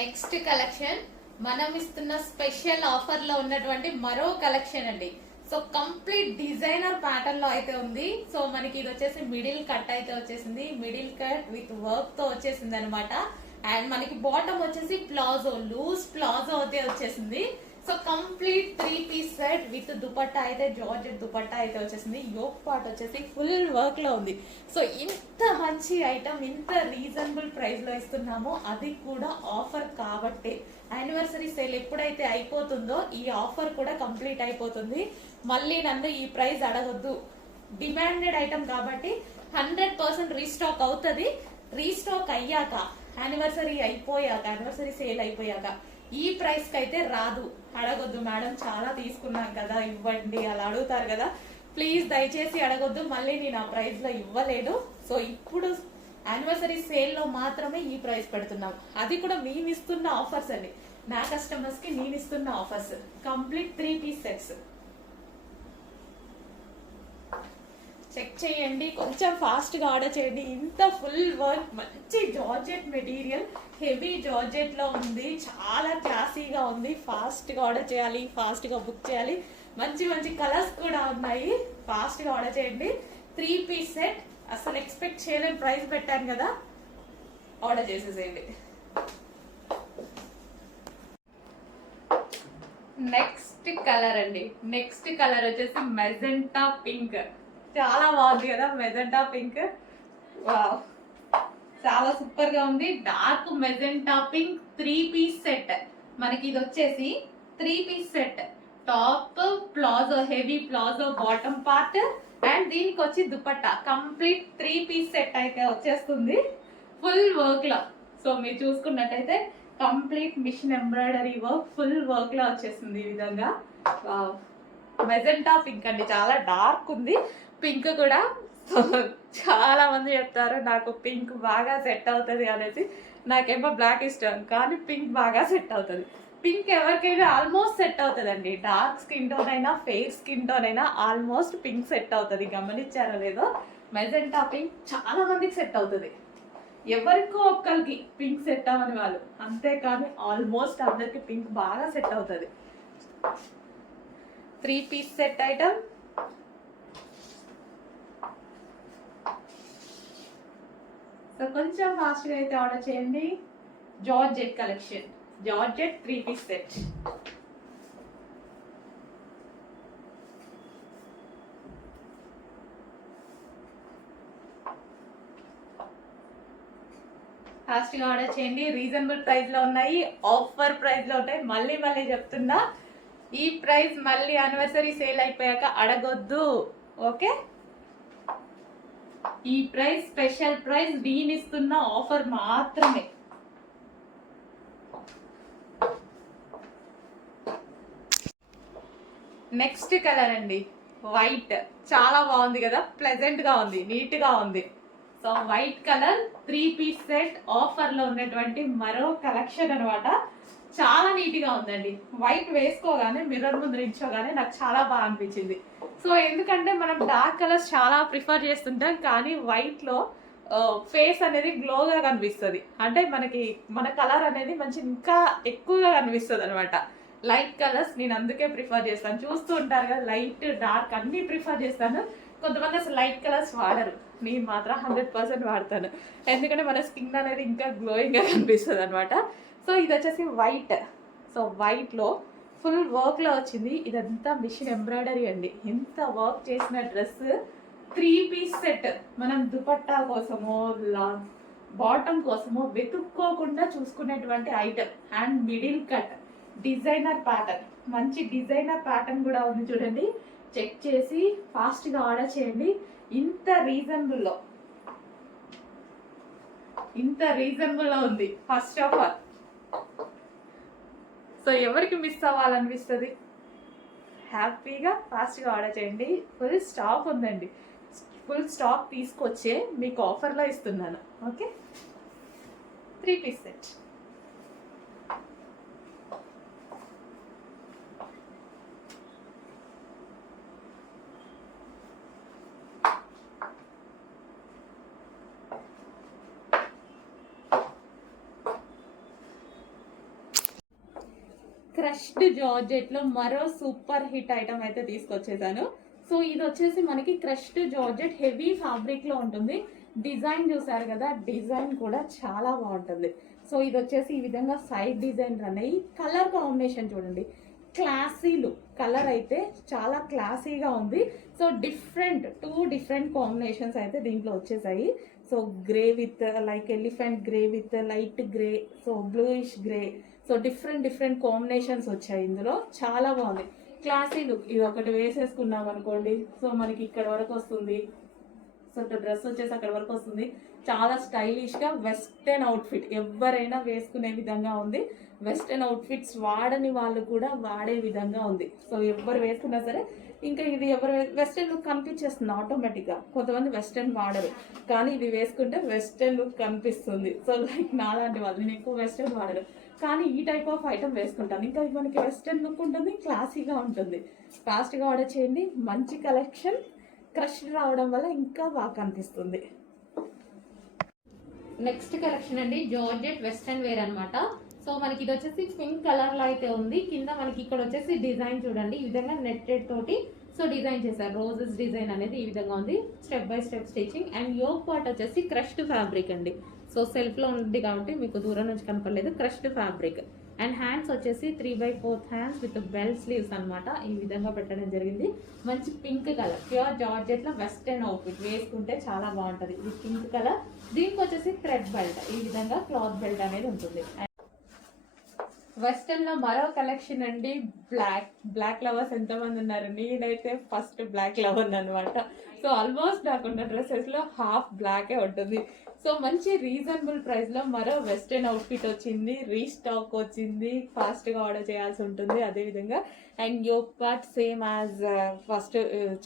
Next collection మనం ఇస్తున్న special offer లో ఉన్నటువంటి మరో కలెక్షన్ అండి. సో కంప్లీట్ డిజైనర్ ప్యాటర్న్ లో అయితే ఉంది. సో మనకి ఇది వచ్చేసి మిడిల్ కట్ అయితే వచ్చేసింది, మిడిల్ కట్ విత్ వర్క్ తో వచ్చేసింది అనమాట. అండ్ మనకి బాటమ్ వచ్చేసి ప్లాజో, లూజ్ ప్లాజో అయితే వచ్చేసింది. So complete 3 piece set with dupatta అయితే జార్జెట్ దుపట్టా అయితే వచ్చేసింది. యోక్ పార్ట్ వచ్చేసి ఫుల్ వర్క్ లో ఉంది. సో ఇంత మంచి ఐటమ్ ఇంత రీజనబుల్ ప్రైస్ లో ఇస్తున్నామో, అది కూడా ఆఫర్ కాబట్టి యానివర్సరీ సేల్ ఎప్పుడైతే అయిపోతుందో ఈ ఆఫర్ కూడా కంప్లీట్ అయిపోతుంది. మళ్ళీ నన్ను ఈ ప్రైస్ అడగొద్దు, డిమాండెడ్ ఐటమ్ కాబట్టి 100% రీస్టాక్ అవుతుంది. రీస్టాక్ అయ్యాక, యానివర్సరీ అయిపోయాక, యానివర్సరీ సేల్ అయిపోయాక ఈ ప్రైస్ కి అయితే రాదు. అడగొద్దు మేడం, చాలా తీసుకున్నాం కదా ఇవ్వండి అలా అడుగుతారు కదా. ప్లీజ్ దయచేసి అడగొద్దు, మళ్ళీ నేను ఆ ప్రైస్ లో ఇవ్వలేను. సో ఇప్పుడు యానివర్సరీ సేల్ లో మాత్రమే ఈ ప్రైస్ పెడుతున్నాం. అది కూడా మేము ఇస్తున్న ఆఫర్స్ అండి, నా కస్టమర్స్ కి నేను ఇస్తున్న offers. Complete 3 piece sets. Check చేయండి, కొంచెం ఫాస్ట్ గా ఆర్డర్ చేయండి. ఇంత ఫుల్ వర్క్, మంచి జార్జెట్ మెటీరియల్, హెవీ జార్జెట్ లో ఉంది, చాలా క్లాసీగా ఉంది. ఫాస్ట్ గా ఆర్డర్ చేయాలి, ఫాస్ట్ గా బుక్ చేయాలి. మంచి మంచి కలర్స్ కూడా ఉన్నాయి, ఫాస్ట్ గా ఆర్డర్ చేయండి. 3 పీస్ సెట్, అసలు ఎక్స్పెక్ట్ చేయలేని ప్రైస్ పెట్టాను కదా, ఆర్డర్ చేసేసేయండి. నెక్స్ట్ కలర్ అండి, నెక్స్ట్ కలర్ వచ్చేసి మెజెంటా పింక్. చాలా బాగుంది కదా మెజెంటా పింక్. వావ్, చాలా సూపర్ గా ఉంది. Dark magenta pink 3 piece set. మనకి ఇది వచ్చేసి 3 piece set. Top palazzo, heavy palazzo bottom part, and దీనికి వచ్చి దుపట్టా. కంప్లీట్ 3 పీస్ సెట్ అయితే వచ్చేస్తుంది ఫుల్ వర్క్ లో. సో మీరు చూసుకున్నట్టయితే complete machine embroidery work, full work లో వచ్చేస్తుంది ఈ విధంగా. మెజెంటా పింక్ అండి, చాలా డార్క్ ఉంది పింక్ కూడా. సో చాలా మంది చెప్తారు నాకు పింక్ బాగా సెట్ అవుతుంది అనేసి. నాకేమో బ్లాక్ ఇష్టం, కానీ పింక్ బాగా సెట్ అవుతుంది. పింక్ ఎవరికైనా ఆల్మోస్ట్ సెట్ అవుతుంది అండి. డార్క్ స్కిన్ టోన్ అయినా, ఫెయిర్ స్కిన్ టోన్ అయినా ఆల్మోస్ట్ పింక్ సెట్ అవుతుంది. గమనించారో లేదో, మెజెంటా పింక్ చాలా మందికి సెట్ అవుతుంది. ఎవరికో ఒక్కరికి పింక్ సెట్ అవ్వని వాళ్ళు, అంతేకాని ఆల్మోస్ట్ అందరికి పింక్ బాగా సెట్ అవుతుంది. 3 పీస్ సెట్ ఐటమ్. సో కొంచెం ఫాస్ట్గా అయితే ఆర్డర్ చేయండి. Georgette collection, georgette 3 piece set. ఫాస్ట్గా ఆర్డర్ చేయండి. రీజనబుల్ ప్రైస్ లో ఉన్నాయి, ఆఫర్ ప్రైస్ లో ఉంటాయి. మళ్ళీ మళ్ళీ చెప్తున్నా, ఈ ప్రైస్ మళ్ళీ యానివర్సరీ సేల్ అయిపోయాక అడగొద్దు, ఓకే? ఈ ప్రైస్ స్పెషల్ ప్రైస్, నేను ఇస్తున్న ఆఫర్ మాత్రమే. నెక్స్ట్ కలర్ అండి, వైట్. చాలా బాగుంది కదా, ప్లెజెంట్ గా ఉంది, నీట్ గా ఉంది. So white colour 3 piece set offer లో ఉన్నటువంటి మరో కలెక్షన్ అనమాట. చాలా నీట్ గా ఉందండి. వైట్ వేసుకోగానే, మిర్రర్ ముందు నిల్చోగానే నాకు చాలా బాగా అనిపించింది. సో ఎందుకంటే మనం డార్క్ కలర్స్ చాలా ప్రిఫర్ చేస్తుంటాం, కానీ వైట్ లో ఫేస్ అనేది గ్లోగా కనిపిస్తుంది. అంటే మనకి మన కలర్ అనేది మంచి ఇంకా ఎక్కువగా కనిపిస్తుంది అనమాట. లైట్ కలర్స్ నేను అందుకే ప్రిఫర్ చేస్తాను. చూస్తూ ఉంటారు కదా, లైట్ డార్క్ అన్ని ప్రిఫర్ చేస్తాను. కొంతమంది అసలు లైట్ కలర్స్ వాడరు, నేను మాత్రం 100% వాడతాను. ఎందుకంటే మన స్కిన్ అనేది ఇంకా గ్లోయింగ్ గా కనిపిస్తుంది అనమాట. సో ఇది వచ్చేసి వైట్. సో వైట్ లో ఫుల్ వర్క్ లో వచ్చింది. ఇదంతా మిషన్ ఎంబ్రాయిడరీ అండి. ఇంత వర్క్ చేసిన డ్రెస్ 3 పీస్ సెట్. మనం దుపట్టా కోసమో, బాటమ్ కోసమో వెతుక్కోకుండా చూసుకునేటువంటి item. And middle cut, designer pattern, మంచి డిజైనర్ ప్యాటర్న్ కూడా ఉంది చూడండి. చెక్ చేసి ఫాస్ట్ గా ఆర్డర్ చేయండి. ఇంత రీజనబుల్ లో, ఇంత రీజనబుల్ లో ఉంది. ఫస్ట్ ఆఫ్ ఆల్, సో ఎవరికి మిస్ అవ్వాలనిపిస్తుంది? హ్యాపీగా ఫాస్ట్గా ఆర్డర్ చేయండి. ఫుల్ స్టాక్ ఉందండి, ఫుల్ స్టాక్ తీసుకొచ్చే మీకు ఆఫర్లో ఇస్తున్నాను, okay? 3 piece set. Crushed georgette లో మరో సూపర్ హిట్ ఐటమ్ అయితే తీసుకొచ్చేసాను. సో ఇది వచ్చేసి మనకి క్రష్డ్ జార్జెట్ హెవీ ఫ్యాబ్రిక్ లో ఉంటుంది. డిజైన్ చూసారు కదా, డిజైన్ కూడా చాలా బాగుంటుంది. సో ఇది వచ్చేసి ఈ విధంగా సైడ్ డిజైన్ రన్ అయ్యి కలర్ కాంబినేషన్ చూడండి, క్లాసీ లుక్. కలర్ అయితే చాలా క్లాసీగా ఉంది. సో టూ డిఫరెంట్ కాంబినేషన్స్ అయితే దీంట్లో వచ్చేసాయి. So grey with like elephant grey with light grey, so bluish grey, so different combinations వచ్చాయి ఇందులో. చాలా బాగుంది, క్లాసీ లుక్. ఇది ఒకటి వేసేసుకున్నాం అనుకోండి, సో మనకి ఇక్కడ వరకు వస్తుంది. సో డ్రెస్ వచ్చేసి అక్కడ వరకు వస్తుంది. చాలా స్టైలిష్ గా వెస్టర్న్ అవుట్ఫిట్ ఎవరైనా వేసుకునే విధంగా ఉంది. వెస్టర్న్ అవుట్ఫిట్స్ వాడని వాళ్ళు కూడా వాడే విధంగా ఉంది. సో ఎవరు వేసుకున్నా సరే ఇంకా ఇది ఎవరు వెస్టర్న్ లుక్ కనిపించేస్తుంది ఆటోమేటిక్గా. కొంతమంది వెస్టర్న్ వాడరు, కానీ ఇది వేసుకుంటే వెస్టర్న్ లుక్ కనిపిస్తుంది. సో లైక్ నాలాంటి వాళ్ళు, నేను ఎక్కువ వెస్టర్న్ వాడరు, కానీ ఈ టైప్ ఆఫ్ ఐటమ్ వేసుకుంటాను. ఇంకా మనకి వెస్టర్న్ లుక్ ఉంటుంది, క్లాసీగా ఉంటుంది. ఫాస్ట్గా ఆర్డర్ చేయండి. మంచి కలెక్షన్, క్రష్ రావడం వల్ల ఇంకా బాగా కనిపిస్తుంది. నెక్స్ట్ కలెక్షన్ అండి, జార్జెట్ వెస్టర్న్ వేర్ అన్నమాట. సో మనకి ఇది వచ్చేసి పింక్ కలర్ లో అయితే ఉంది. కింద మనకి ఇక్కడ వచ్చేసి డిజైన్ చూడండి, ఈ విధంగా నెట్టెడ్ తోటి సో డిజైన్ చేశారు. రోజెస్ డిజైన్ అనేది ఈ విధంగా ఉంది, step by step stitching. And yoke part వచ్చేసి క్రష్డ్ ఫ్యాబ్రిక్ అండి. సో సెల్ఫ్ లో ఉంది కాబట్టి మీకు దూరం నుంచి కనపడలేదు, క్రష్డ్ ఫ్యాబ్రిక్. అండ్ హ్యాండ్స్ వచ్చేసి 3/4 హ్యాండ్స్ విత్ బెల్ స్లీవ్స్ అనమాట. ఈ విధంగా పెట్టడం జరిగింది. మంచి పింక్ కలర్, ప్యూర్ జార్జెట్ లో వెస్టర్న్ అవుట్ఫిట్ వేసుకుంటే చాలా బాగుంటది. ఇది పింక్ కలర్. దీనికి వచ్చేసి థ్రెడ్ బెల్ట్, ఈ విధంగా క్లాత్ బెల్ట్ అనేది ఉంటుంది. వెస్టర్న్ లో మరో కలెక్షన్ అండి, బ్లాక్ లవర్స్ ఎంతమంది ఉన్నారు? నేనైతే ఫస్ట్ బ్లాక్ లవర్ అనమాట. సో ఆల్మోస్ట్ నాకున్న డ్రెస్సెస్ లో హాఫ్ బ్లాకే ఉంటుంది. సో మంచి రీజనబుల్ ప్రైస్ లో మరో వెస్టర్న్ అవుట్ఫిట్ వచ్చింది, రీస్టాక్ వచ్చింది. ఫాస్ట్ గా ఆర్డర్ చేయాల్సి ఉంటుంది. అదే విధంగా and yoke part same as first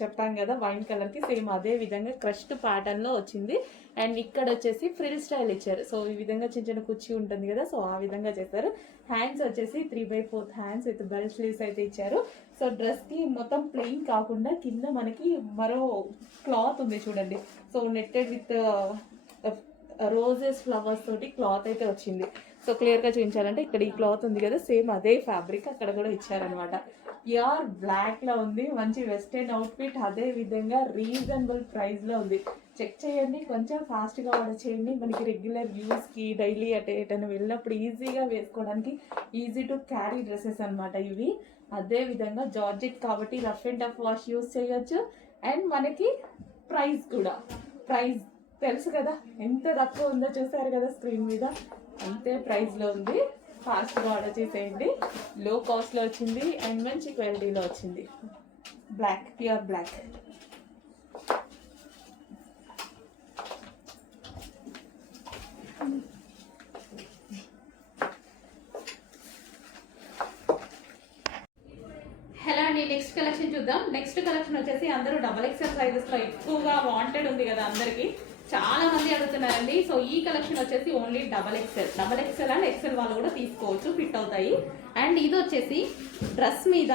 చెప్పాం కదా వైన్ కలర్ కి, సేమ్ అదే విధంగా క్రష్డ్ ప్యాటర్న్ లో వచ్చింది. అండ్ ఇక్కడ వచ్చేసి ఫ్రిల్ స్టైల్ ఇచ్చారు. సో ఈ విధంగా చిన్న కుర్చీ ఉంటుంది కదా, సో ఆ విధంగా చేశారు. హ్యాండ్స్ వచ్చేసి 3/4 హ్యాండ్స్ విత్ బెల్ స్లీవ్స్ అయితే ఇచ్చారు. సో డ్రెస్ కి మొత్తం ప్లెయిన్ కాకుండా కింద మనకి మరో క్లాత్ ఉంది చూడండి. So netted with roses flowers తోటి క్లాత్ అయితే వచ్చింది. సో క్లియర్ గా చూపించాలంటే ఇక్కడ ఈ క్లాత్ ఉంది కదా, సేమ్ అదే ఫ్యాబ్రిక్ అక్కడ కూడా ఇచ్చారనమాట. ప్యూర్ బ్లాక్ లో ఉంది, మంచి వెస్టర్న్ అవుట్ఫిట్. అదే విధంగా రీజనబుల్ ప్రైస్ లో ఉంది. చెక్ చేయండి, కొంచెం ఫాస్ట్ గా ఆర్డర్ చేయండి. మనకి రెగ్యులర్ యూస్ కి డైలీ ఎటైనా వెళ్ళినప్పుడు ఈజీగా వేసుకోవడానికి ఈజీ టు క్యారీ డ్రెస్సెస్ అనమాట ఇవి. అదే విధంగా జార్జెట్ కాబట్టి rough and tough wash use చేయొచ్చు. అండ్ మనకి ప్రైస్ కూడా, ప్రైస్ తెలుసు కదా ఎంత తక్కువ ఉందో, చూసారు కదా స్క్రీన్ మీద, అంతే ప్రైస్ లో ఉంది. ఫాస్ట్గా ఆర్డర్ చేసేయండి. లో కాస్ట్ లో వచ్చింది అండ్ మంచి క్వాలిటీలో వచ్చింది. Black, pure black. హలో అండి, నెక్స్ట్ కలెక్షన్ చూద్దాం. నెక్స్ట్ కలెక్షన్ వచ్చేసి అందరూ XXL సైజెస్ లో ఎక్కువగా వాంటెడ్ ఉంది కదా అందరికి, చాలా మంది అడుగుతున్నారండి. సో ఈ కలెక్షన్ వచ్చేసి ఓన్లీ XXL అండ్ XL వాళ్ళు కూడా తీసుకోవచ్చు, ఫిట్ అవుతాయి. అండ్ ఇది వచ్చేసి డ్రెస్ మీద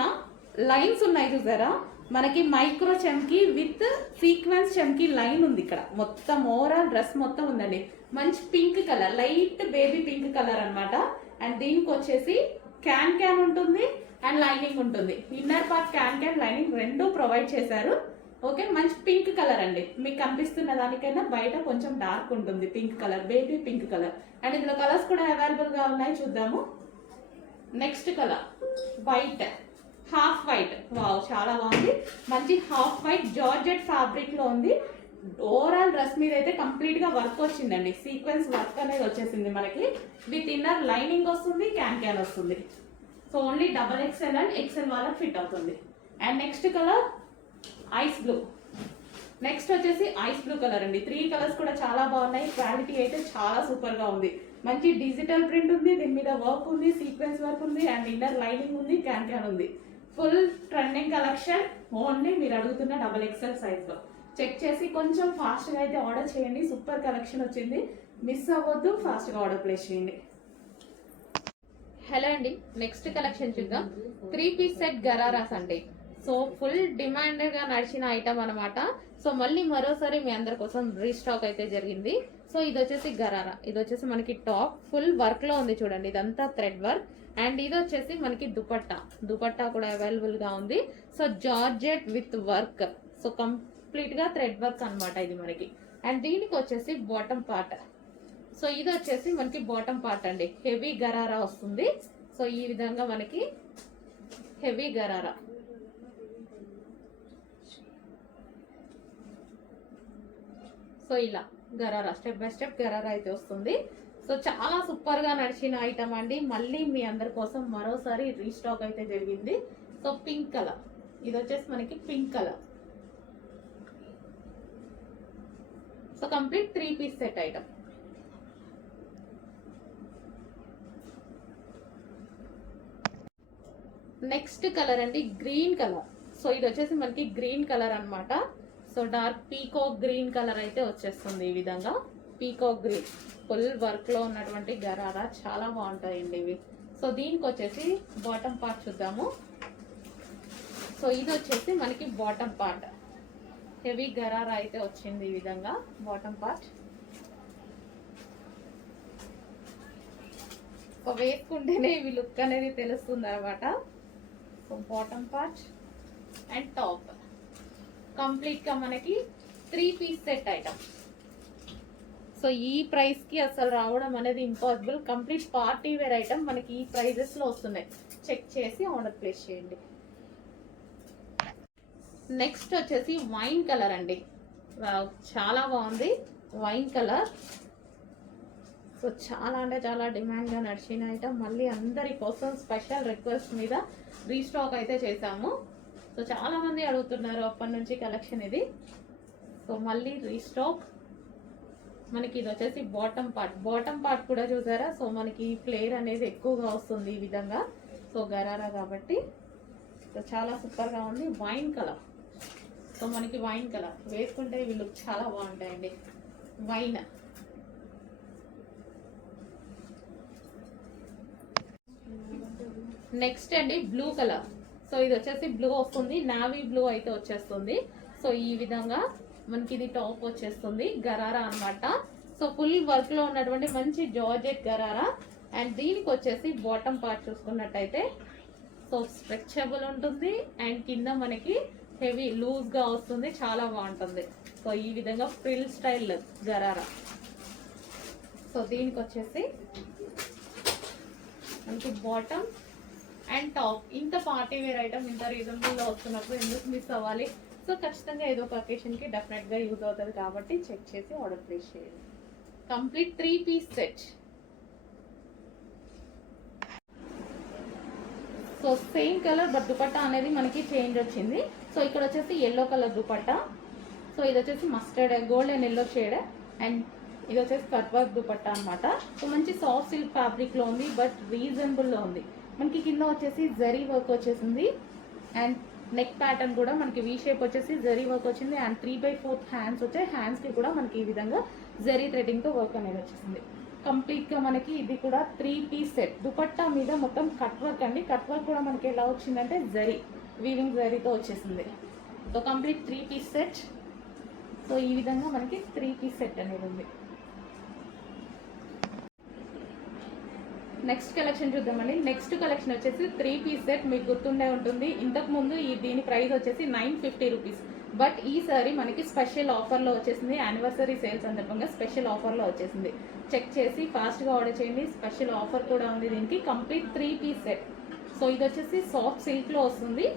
లైన్స్ ఉన్నాయి చూసారా, మనకి మైక్రో చెమ్కి విత్ సీక్వెన్స్ చెమ్కి లైన్ ఉంది ఇక్కడ. మొత్తం ఓవరాల్ డ్రెస్ మొత్తం ఉందండి. మంచి pink colour, light baby pink colour అనమాట. అండ్ దీనికి వచ్చేసి క్యాన్ ఉంటుంది అండ్ లైనింగ్ ఉంటుంది. ఇన్నర్ పార్ట్ క్యాన్ లైనింగ్ రెండు ప్రొవైడ్ చేశారు. ఓకే, మంచి పింక్ కలర్ అండి. మీకు కనిపిస్తున్న దానికైనా బయట కొంచెం డార్క్ ఉంటుంది pink colour, baby pink colour. And ఇందులో కలర్స్ కూడా అవైలబుల్ గా ఉన్నాయి, చూద్దాము. Next colour white, half white. Wow, చాలా బాగుంది. మంచి హాఫ్ వైట్ జార్జెట్ ఫ్యాబ్రిక్ లో ఉంది. ఓవరాల్ డ్రెస్ మీద అయితే కంప్లీట్ గా వర్క్ వచ్చిందండి, సీక్వెన్స్ వర్క్ అనేది వచ్చేసింది మనకి. విత్ ఇన్నర్ లైనింగ్ వస్తుంది, క్యాన్ వస్తుంది. So only XXL and XL వాళ్ళకి ఫిట్ అవుతుంది. And next colour ice blue. Next వచ్చేసి ఐస్ బ్లూ కలర్ అండి. 3 కలర్స్ కూడా చాలా బాగున్నాయి. క్వాలిటీ అయితే చాలా సూపర్ గా ఉంది. మంచి డిజిటల్ ప్రింట్ ఉంది, దీని మీద వర్క్ ఉంది, సీక్వెన్స్ వర్క్ ఉంది అండ్ ఇన్నర్ లైనింగ్ ఉంది, క్యాన్ ఉంది. ఫుల్ ట్రెండింగ్ కలెక్షన్, ఓన్లీ మీరు అడుగుతున్న XXL సైజ్ లో. చెక్ చేసి కొంచెం ఫాస్ట్ గా అయితే ఆర్డర్ చేయండి. సూపర్ కలెక్షన్ వచ్చింది, మిస్ అవ్వద్దు, ఫాస్ట్ గా ఆర్డర్ ప్లేస్ చేయండి. హలో అండి, నెక్స్ట్ కలెక్షన్ చూద్దాం. 3 పీస్ సెట్ గరారాస్ అండి. సో ఫుల్ డిమాండ్ గా నడిచిన ఐటమ్ అనమాట. సో మళ్ళీ మరోసారి మీ అందరి కోసం రీస్టాక్ అయితే జరిగింది. సో ఇది వచ్చేసి గరారా, ఇది వచ్చేసి మనకి టాప్ ఫుల్ వర్క్ లో ఉంది చూడండి, ఇదంతా థ్రెడ్ వర్క్. అండ్ ఇది వచ్చేసి మనకి దుపట్టా, దుపట్టా కూడా అవైలబుల్ గా ఉంది. So georgette with work, so complete గా థ్రెడ్ వర్క్ అన్నమాట ఇది మనకి. అండ్ దీనికి వచ్చేసి బాటమ్ పార్ట్, సో ఇది వచ్చేసి మనకి బాటమ్ పార్ట్ అండి, హెవీ గరారా వస్తుంది. సో ఈ విధంగా మనకి హెవీ గరారా, సో ఇలా gharara step by step gharara అయితే వస్తుంది. సో చాలా సూపర్ గా నడిచిన ఐటమ్ అండి. మళ్ళీ మీ అందరి కోసం మరోసారి రీస్టాక్ అయితే జరిగింది. సో పింక్ కలర్, ఇది వచ్చేసి మనకి pink colour. So complete 3 piece set item. Next colour అండి గ్రీన్ కలర్. సో ఇది వచ్చేసి మనకి గ్రీన్ కలర్ అన్నమాట. So dark peacock green colour అయితే వచ్చేస్తుంది. ఈ విధంగా పీకాక్ గ్రీన్ ఫుల్ వర్క్ లో ఉన్నటువంటి గరారా చాలా బాగుంటాయండి ఇవి. సో దీనికి వచ్చేసి బాటమ్ పార్ట్ చూద్దాము. సో ఇది వచ్చేసి మనకి బాటమ్ పార్ట్, హెవీ గరారా అయితే వచ్చింది ఈ విధంగా బాటమ్ పార్ట్. సో వేసుకుంటేనే ఇవి లుక్ అనేది తెలుస్తుంది అనమాట. So bottom part and top complete గా మనకి 3 పీస్ సెట్ ఐటమ్. సో ఈ ప్రైస్ కి అసలు రావడం అనేది impossible. Complete party wear item మనకి ఈ ప్రైజెస్ లో వస్తున్నాయి. చెక్ చేసి ఆర్డర్ ప్లేస్ చేయండి. నెక్స్ట్ వచ్చేసి వైన్ కలర్ అండి, చాలా బాగుంది వైన్ కలర్. సో చాలా అంటే చాలా డిమాండ్ గా నడిచిన ఐటమ్. మళ్ళీ అందరి కోసం స్పెషల్ రిక్వెస్ట్ మీద రీస్టాక్ అయితే చేసాము. సో చాలా మంది అడుగుతున్నారు అప్పటి నుంచి కలెక్షన్ ఇది. సో మళ్ళీ రీస్టాక్. మనకి ఇది వచ్చేసి బాటమ్ పార్ట్, బాటమ్ పార్ట్ కూడా చూసారా. సో మనకి ఫ్లేర్ అనేది ఎక్కువగా వస్తుంది ఈ విధంగా. సో గరారా కాబట్టి సో చాలా సూపర్ గా ఉంది. వైన్ కలర్, సో మనకి వైన్ కలర్ వేసుకుంటే ఇవి లుక్ చాలా బాగుంటాయండి. వైన్ నెక్స్ట్ అండి బ్లూ కలర్. సో ఇది వచ్చేసి బ్లూ వస్తుంది, నావీ బ్లూ అయితే వచ్చేస్తుంది. సో ఈ విధంగా మనకి ఇది టాప్ వచ్చేస్తుంది గరారా అన్నమాట. సో ఫుల్ వర్క్ లో ఉన్నటువంటి మంచి జార్జెట్ గరారా. అండ్ దీనికి వచ్చేసి బాటమ్ పార్ట్ చూసుకున్నట్టయితే సో స్ట్రెచబుల్ ఉంటుంది అండ్ కింద మనకి హెవీ లూజ్ గా వస్తుంది, చాలా బాగుంటుంది. సో ఈ విధంగా ఫ్రిల్ స్టైల్ గరారా. సో దీనికి వచ్చేసి మనకి బాటమ్ అండ్ టాప్. ఇంత పార్టీ వేర్ ఐటమ్ ఇంత రీజనబుల్ లో వస్తున్నప్పుడు ఎందుకు మిస్ అవ్వాలి. సో ఖచ్చితంగా ఏదో ఒక అకేషన్ కి డెఫినెట్ గా యూజ్ అవుతుంది కాబట్టి చెక్ చేసి ఆర్డర్ ప్లేస్ చేయండి. Complete 3 piece set. So same colour but dupatta అనేది మనకి చేంజ్ వచ్చింది. సో ఇక్కడ వచ్చేసి ఎల్లో కలర్ దుపట్టా. సో ఇది వచ్చేసి mustard gold and yellow shade. And ఇది వచ్చేసి కట్ వర్క్ దుపట్టా అనమాట. సో మంచి సాఫ్ట్ సిల్క్ ఫ్యాబ్రిక్ లో ఉంది బట్ రీజనబుల్ లో ఉంది. మనకి కింద వచ్చేసి జరీ వర్క్ వచ్చేసింది అండ్ నెక్ ప్యాటర్న్ కూడా మనకి వీ షేప్ వచ్చేసి జరీ వర్క్ వచ్చింది. అండ్ 3/4 హ్యాండ్స్ వచ్చాయి. హ్యాండ్స్ కి కూడా మనకి ఈ విధంగా జరీ థ్రెడింగ్ తో వర్క్ అనేది వచ్చేసింది. కంప్లీట్ గా మనకి ఇది కూడా 3 పీస్ సెట్. దుపట్టా మీద మొత్తం కట్ వర్క్ అండి. కట్ వర్క్ కూడా మనకి ఎలా వచ్చిందంటే జరీ వీవింగ్ జరీతో వచ్చేసింది. So complete 3 piece set. So ఈ విధంగా మనకి 3 పీస్ సెట్ అనేది ఉంది. నెక్స్ట్ కలెక్షన్ చూద్దామండి. నెక్స్ట్ కలెక్షన్ వచ్చేసి 3 పీస్ సెట్. మీకు గుర్తుండే ఉంటుంది, ఇంతకు ముందు దీని ప్రైస్ వచ్చేసి 950 రూపీస్. బట్ ఈసారి మనకి స్పెషల్ ఆఫర్లో వచ్చేసింది. యానివర్సరీ సేల్ సందర్భంగా స్పెషల్ ఆఫర్లో వచ్చేసింది. చెక్ చేసి ఫాస్ట్గా ఆర్డర్ చేయండి. స్పెషల్ ఆఫర్ కూడా ఉంది దీనికి. Complete 3 piece set. సో ఇది వచ్చేసి సాఫ్ట్ సిల్క్లో వస్తుంది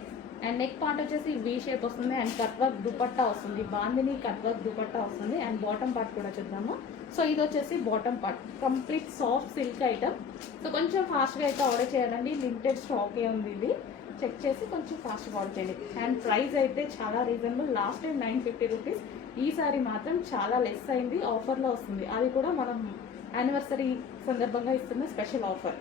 అండ్ నెక్ పార్ట్ వచ్చేసి వీ షేప్ వస్తుంది అండ్ కట్ వర్క్ దుపట్టా వస్తుంది. బాందిని కట్ వర్క్ దుపట్టా వస్తుంది అండ్ బాటమ్ పార్ట్ కూడా చూద్దాము. సో ఇది వచ్చేసి bottom part complete soft silk item. So కొంచెం ఫాస్ట్గా అయితే ఆర్డర్ చేయాలండి, లిమిటెడ్ స్టాకే ఉంది ఇది. చెక్ చేసి కొంచెం ఫాస్ట్గా ఆర్డర్ చేయండి. అండ్ ప్రైస్ అయితే చాలా రీజనబుల్. లాస్ట్ టైం 950 రూపీస్, ఈసారి మాత్రం చాలా లెస్ అయింది. ఆఫర్లో వస్తుంది, అది కూడా మనం యానివర్సరీ సందర్భంగా ఇస్తున్న స్పెషల్ ఆఫర్.